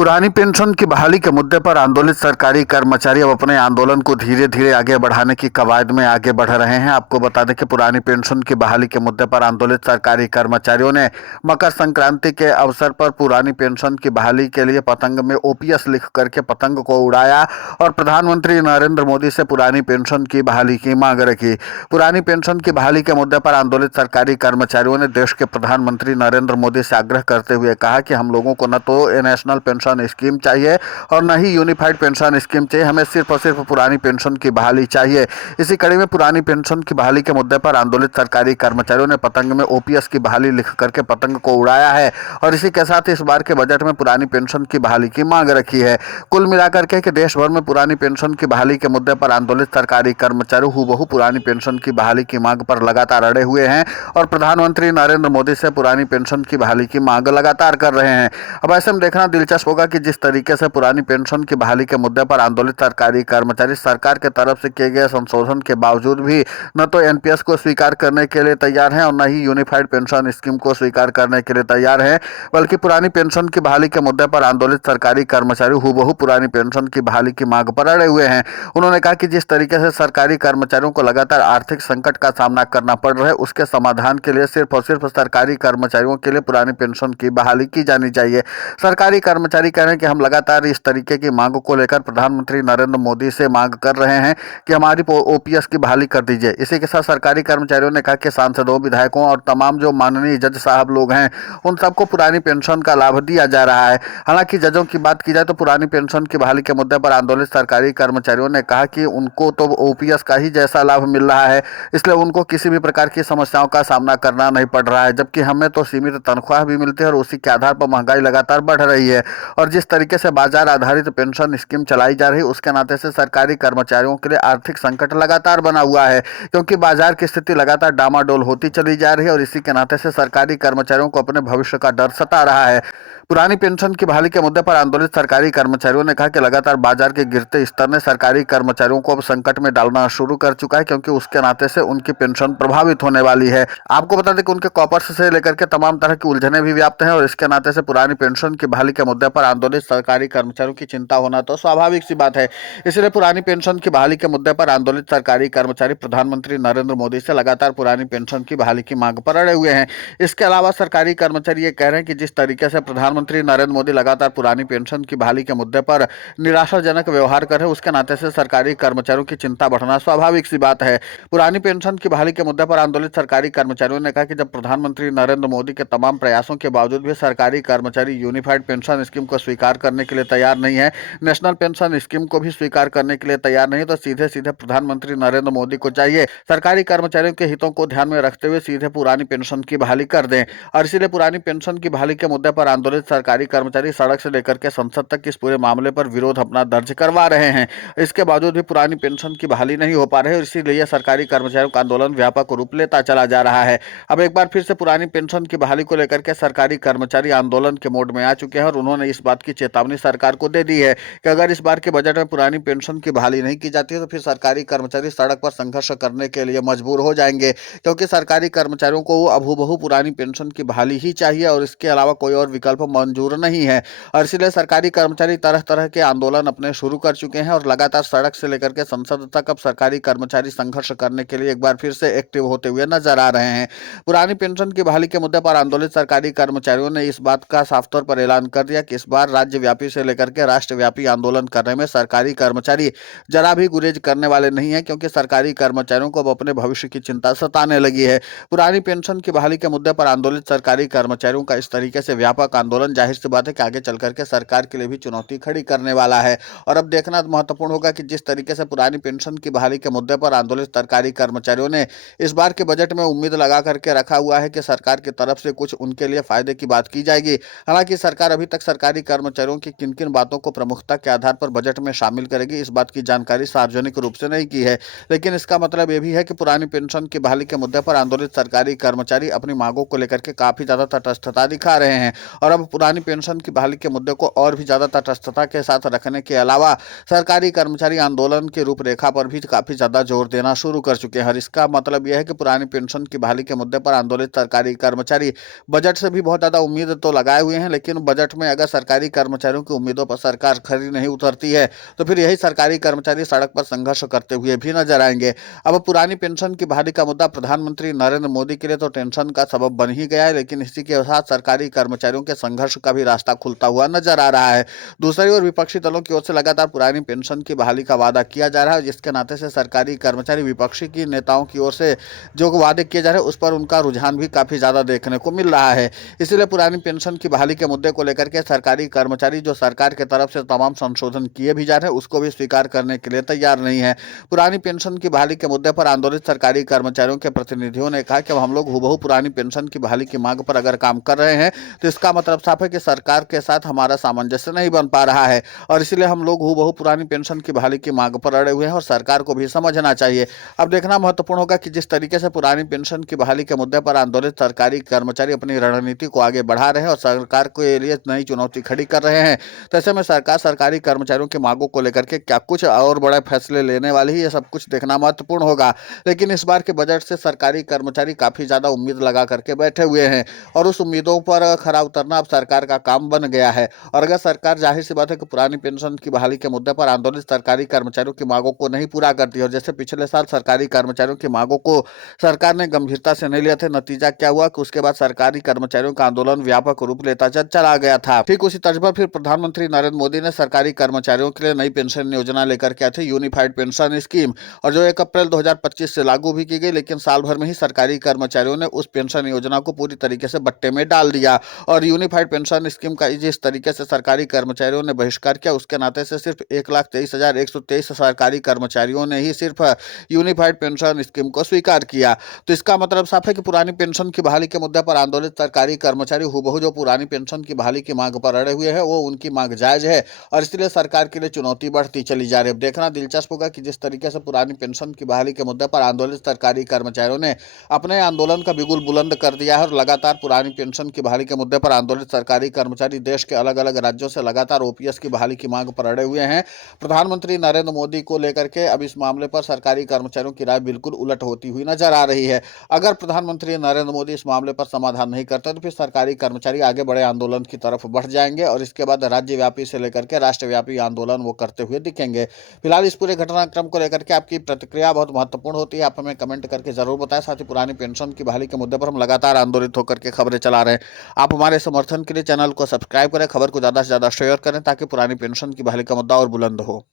पुरानी पेंशन की बहाली के मुद्दे पर आंदोलित सरकारी कर्मचारी अब अपने आंदोलन को धीरे धीरे आगे बढ़ाने की कवायद में आगे बढ़ रहे हैं। आपको बता दें कि पुरानी पेंशन की बहाली के मुद्दे पर आंदोलित सरकारी कर्मचारियों ने मकर संक्रांति के अवसर पर पुरानी पेंशन की बहाली के लिए पतंग में ओपीएस लिख करके पतंग को उड़ाया और प्रधानमंत्री नरेंद्र मोदी से पुरानी पेंशन की बहाली की मांग रखी। पुरानी पेंशन की बहाली के मुद्दे पर आंदोलित सरकारी कर्मचारियों ने देश के प्रधानमंत्री नरेंद्र मोदी से आग्रह करते हुए कहा कि हम लोगों को न तो नेशनल पेंशन स्कीम चाहिए और न ही यूनिफाइड पेंशन स्कीम चाहिए, हमें सिर्फ और सिर्फ पुरानी पेंशन की बहाली चाहिए। इसी कड़ी में पुरानी पेंशन की बहाली के मुद्दे पर आंदोलित सरकारी कर्मचारियों ने पतंग में ओपीएस की बहाली लिख करके पतंग को उड़ाया है और इसी के साथ इस बार के बजट में पुरानी पेंशन की बहाली की मांग रखी है। कुल मिलाकर के कि देश भर में पुरानी पेंशन की बहाली के मुद्दे पर आंदोलित सरकारी कर्मचारी हूबहू पुरानी पेंशन की बहाली की मांग पर लगातार अड़े हुए हैं और प्रधानमंत्री नरेंद्र मोदी से पुरानी पेंशन की बहाली की मांग लगातार कर रहे हैं। अब ऐसे में देखना दिलचस्प होगा कि जिस तरीके से पुरानी पेंशन की बहाली के मुद्दे पर आंदोलित सरकारी कर्मचारी सरकार के तरफ से किए गए संशोधन के बावजूद भी न तो एनपीएस को स्वीकार करने के लिए तैयार हैं और न ही यूनिफाइड पेंशन स्कीम को स्वीकार करने के लिए तैयार हैं, बल्कि पुरानी पेंशन की बहाली के मुद्दे पर आंदोलित सरकारी कर्मचारी हूबहू पुरानी पेंशन की बहाली की मांग पर अड़े हुए हैं। उन्होंने कहा कि जिस तरीके से सरकारी कर्मचारियों को लगातार आर्थिक संकट का सामना करना पड़ रहा है, उसके समाधान के लिए सिर्फ और सिर्फ सरकारी कर्मचारियों के लिए पुरानी पेंशन की बहाली की जानी चाहिए। सरकारी कर्मचारी कह रहे हैं कि हम लगातार इस तरीके की मांग को लेकर प्रधानमंत्री नरेंद्र मोदी से मांग कर रहे हैं कि हमारी ओपीएस की बहाली कर दीजिए। इसी के साथ सरकारी कर्मचारियों ने कहा कि सांसदों, विधायकों और तमाम जो माननीय जज साहब लोग हैं उन सबको पुरानी पेंशन का लाभ दिया जा रहा है। हालांकि जजों की बात की जाए तो पुरानी पेंशन की बहाली के मुद्दे पर आंदोलित सरकारी कर्मचारियों ने कहा कि उनको तो ओपीएस का ही जैसा लाभ मिल रहा है, इसलिए उनको किसी भी प्रकार की समस्याओं का सामना करना नहीं पड़ रहा है, जबकि हमें तो सीमित तनख्वाह भी मिलती है और उसी के आधार पर महंगाई लगातार बढ़ रही है। और जिस तरीके से बाजार आधारित पेंशन स्कीम चलाई जा रही है उसके नाते से सरकारी कर्मचारियों के लिए आर्थिक संकट लगातार बना हुआ है, क्योंकि बाजार की स्थिति लगातार डामाडोल होती चली जा रही है और इसी के नाते से सरकारी कर्मचारियों को अपने भविष्य का डर सता रहा है। पुरानी पेंशन की बहाली के मुद्दे पर आंदोलित सरकारी कर्मचारियों ने कहा कि लगातार बाजार के गिरते स्तर ने सरकारी कर्मचारियों को अब संकट में डालना शुरू कर चुका है, क्योंकि उसके नाते से उनकी पेंशन प्रभावित होने वाली है। आपको बता दें कि उनके कॉपर्स से लेकर के तमाम तरह की उलझने भी व्याप्त हैं और इसके नाते से पुरानी पेंशन की बहाली के मुद्दे पर आंदोलित सरकारी कर्मचारियों की चिंता होना तो स्वाभाविक सी बात है। इसलिए पुरानी पेंशन की बहाली के मुद्दे पर आंदोलित सरकारी कर्मचारी प्रधानमंत्री नरेंद्र मोदी से लगातार पुरानी पेंशन की बहाली की मांग पर अड़े हुए हैं। इसके अलावा सरकारी कर्मचारी ये कह रहे हैं कि जिस तरीके से प्रधानमंत्री नरेंद्र मोदी लगातार पुरानी पेंशन की बहाली के मुद्दे पर निराशाजनक व्यवहार कर रहे हैं, उसके नाते से सरकारी कर्मचारियों की चिंता बढ़ना स्वाभाविक सी बात है। पुरानी पेंशन की बहाली के मुद्दे पर आंदोलित सरकारी कर्मचारियों ने कहा कि जब प्रधानमंत्री नरेंद्र मोदी के तमाम प्रयासों के बावजूद भी सरकारी कर्मचारी यूनिफाइड पेंशन स्कीम को स्वीकार करने के लिए तैयार नहीं है, नेशनल पेंशन स्कीम को भी स्वीकार करने के लिए तैयार नहीं, तो सीधे सीधे प्रधानमंत्री नरेंद्र मोदी को चाहिए सरकारी कर्मचारियों के हितों को ध्यान में रखते हुए सीधे पुरानी पेंशन की बहाली कर दें। और इसीलिए पुरानी पेंशन की बहाली के मुद्दे पर आंदोलित सरकारी कर्मचारी सड़क से लेकर के संसद तक इस पूरे मामले पर विरोध अपना दर्ज करवा रहे हैं। इसके बावजूद भी पुरानी पेंशन की बहाली नहीं हो पा रही है, इसीलिए सरकारी कर्मचारियों का आंदोलन व्यापक रूप लेता चला जा रहा है। अब एक बार फिर से पुरानी पेंशन की बहाली को लेकर के सरकारी कर्मचारी आंदोलन के मोड में आ चुके हैं और उन्होंने इस बात की चेतावनी सरकार को दे दी है कि अगर इस बार के बजट में पुरानी पेंशन की बहाली नहीं की जाती है तो फिर सरकारी कर्मचारी सड़क पर संघर्ष करने के लिए मजबूर हो जाएंगे, क्योंकि सरकारी कर्मचारियों को अब हूबहू पुरानी पेंशन की बहाली ही चाहिए और इसके अलावा कोई और विकल्प मंजूर नहीं है। और इसलिए सरकारी कर्मचारी तरह तरह के आंदोलन अपने शुरू कर चुके हैं और लगातार सड़क से लेकर के संसद तक अब सरकारी कर्मचारी संघर्ष करने के लिए एक बार फिर से एक्टिव होते हुए नजर आ रहे हैं। पुरानी पेंशन की बहाली के मुद्दे पर आंदोलित सरकारी कर्मचारियों ने इस बात का साफ तौर पर ऐलान कर दिया कि इस बार राज्यव्यापी से लेकर के राष्ट्रव्यापी आंदोलन करने में सरकारी कर्मचारी जरा भी गुरेज करने वाले नहीं है, क्योंकि सरकारी कर्मचारियों को अब अपने भविष्य की चिंता सताने लगी है। पुरानी पेंशन की बहाली के मुद्दे पर आंदोलित सरकारी कर्मचारियों का इस तरीके से व्यापक आंदोलन जाहिर सी बात है कि आगे चल करके सरकार के लिए भी चुनौती खड़ी करने वाला है। और अब देखना महत्वपूर्ण होगा कि जिस तरीके से पुरानी पेंशन की बहाली के मुद्दे पर आंदोलित सरकारी कर्मचारियों ने इस बार के बजट में उम्मीद लगा करके रखा हुआ है कि सरकार की तरफ से कुछ उनके लिए फायदे की बात की जाएगी। हालांकि सरकार अभी तक सरकारी कर्मचारियों की किन किन बातों को प्रमुखता के आधार पर बजट में शामिल करेगी, इस बात की जानकारी सार्वजनिक रूप से नहीं की है, लेकिन इसका मतलब यह भी है कि पुरानी पेंशन की बहाली के मुद्दे पर आंदोलित सरकारी कर्मचारी अपनी मांगों को लेकर के काफी ज्यादा तटस्थता दिखा रहे हैं और अब पुरानी पेंशन की बहाली के मुद्दे को और भी ज्यादा तटस्थता के साथ रखने के अलावा सरकारी कर्मचारी आंदोलन की रूपरेखा पर भी काफी ज्यादा जोर देना शुरू कर चुके हैं। और इसका मतलब यह है कि पुरानी पेंशन की बहाली के मुद्दे पर आंदोलित सरकारी कर्मचारी बजट से भी बहुत ज्यादा उम्मीद तो लगाए हुए हैं, लेकिन बजट में अगर सरकारी कर्मचारियों की उम्मीदों पर सरकार खरी नहीं उतरती है तो फिर यही सरकारी कर्मचारी सड़क पर संघर्ष करते हुए भी नजर आएंगे। अब पुरानी पेंशन की बहाली का मुद्दा प्रधानमंत्री नरेंद्र मोदी के लिए तो टेंशन का सबब बन ही गया है, लेकिन इसी के साथ सरकारी कर्मचारियों के संघर्ष का भी रास्ता खुलता हुआ नजर आ रहा है। दूसरी ओर विपक्षी दलों की ओर से लगातार पुरानी पेंशन की बहाली का वादा किया जा रहा है, जिसके नाते से सरकारी कर्मचारी विपक्षी की नेताओं की ओर से जो वादे किए जा रहे हैं उस पर उनका रुझान भी काफी ज्यादा देखने को मिल रहा है। इसलिए पुरानी पेंशन की बहाली के मुद्दे को लेकर के सरकारी कर्मचारी जो सरकार की तरफ से तमाम संशोधन किए भी जा रहे हैं उसको भी स्वीकार करने के लिए तैयार नहीं है। पुरानी पेंशन की बहाली के मुद्दे पर आंदोलित सरकारी कर्मचारियों के प्रतिनिधियों ने कहा कि हम लोग हुबहू पुरानी पेंशन की बहाली की मांग पर अगर काम कर रहे हैं तो इसका मतलब साफ है कि सरकार के साथ हमारा सामंजस्य नहीं बन पा रहा है, और इसलिए हम लोग हुबहू पुरानी पेंशन की बहाली की मांग पर अड़े हुए हैं और सरकार को भी समझना चाहिए। अब देखना महत्वपूर्ण होगा कि जिस तरीके से पुरानी पेंशन की बहाली के मुद्दे पर आंदोलित सरकारी कर्मचारी अपनी रणनीति को आगे बढ़ा रहे हैं और सरकार के लिए नई चुनौती खड़ी कर रहे हैं, तो ऐसे में सरकार सरकारी कर्मचारियों की मांगों को लेकर के क्या कुछ और बड़े फैसले लेने वाली है, ये सब कुछ देखना महत्वपूर्ण होगा। लेकिन इस बार के बजट से सरकारी कर्मचारी काफी ज्यादा उम्मीद लगा करके बैठे हुए हैं और उस उम्मीदों पर खरा उतरना अब सरकार का काम बन गया है। और अगर सरकार, जाहिर सी बात है कि पुरानी पेंशन की बहाली के मुद्दे पर आंदोलित सरकारी कर्मचारियों की मांगों को नहीं पूरा करती, और जैसे पिछले साल सरकारी कर्मचारियों की मांगों को सरकार ने गंभीरता से नहीं लिया था, नतीजा क्या हुआ कि उसके बाद सरकारी कर्मचारियों का आंदोलन व्यापक रूप लेता चला गया था। ठीक उसी तर्ज पर फिर प्रधानमंत्री नरेंद्र मोदी ने सरकारी कर्मचारियों के लिए नई पेंशन योजना लेकर के आए थे, यूनिफाइड पेंशन स्कीम, और जो 1 अप्रैल 2025 से लागू भी की गई, लेकिन साल भर में ही सरकारी कर्मचारियों ने उस पेंशन योजना को पूरी तरीके से बट्टे में डाल दिया। और यूनिफाइड पेंशन स्कीम का जिस तरीके से सरकारी कर्मचारियों ने बहिष्कार किया, उसके नाते से सिर्फ 1,23,123 सरकारी कर्मचारियों ने ही सिर्फ यूनिफाइड पेंशन स्कीम को स्वीकार किया। तो इसका मतलब साफ है कि पुरानी पेंशन की बहाली के मुद्दे पर आंदोलित सरकारी कर्मचारी हुबहू जो पुरानी पेंशन की बहाली की मांग पर अड़े हुए हैं वो उनकी मांग जायज है, और इसलिए सरकार के लिए चुनौती बढ़ती चली जा रही है। देखना दिलचस्प होगा कि जिस तरीके से पुरानी पेंशन की बहाली के मुद्दे पर आंदोलित सरकारी कर्मचारियों ने अपने आंदोलन का बिगुल बुलंद कर दिया है और लगातार पुरानी पेंशन की बहाली के मुद्दे पर आंदोलित सरकारी कर्मचारी देश के अलग अलग राज्यों से लगातार ओपीएस की बहाली की मांग पर अड़े हुए हैं। प्रधानमंत्री नरेंद्र मोदी को लेकर के अब इस मामले पर सरकारी कर्मचारियों की राय बिल्कुल उलट होती हुई नजर आ रही है। अगर प्रधानमंत्री नरेंद्र मोदी इस मामले पर समाधान नहीं करते तो फिर सरकारी कर्मचारी आगे बड़े आंदोलन की तरफ बढ़ जाएंगे और इसके बाद राज्यव्यापी से लेकर के राष्ट्रव्यापी आंदोलन वो करते हुए दिखेंगे। फिलहाल इस पूरे घटनाक्रम को लेकर के आपकी प्रतिक्रिया बहुत महत्वपूर्ण होती है, आप हमें कमेंट करके जरूर बताएं। साथ ही पुरानी पेंशन की बहाली के मुद्दे पर हम लगातार आंदोलित होकर के खबरें चला रहे हैं। आप हमारे समर्थन के लिए चैनल को सब्सक्राइब करें, खबर को ज्यादा से ज्यादा शेयर करें ताकि पुरानी पेंशन की बहाली का मुद्दा और बुलंद हो।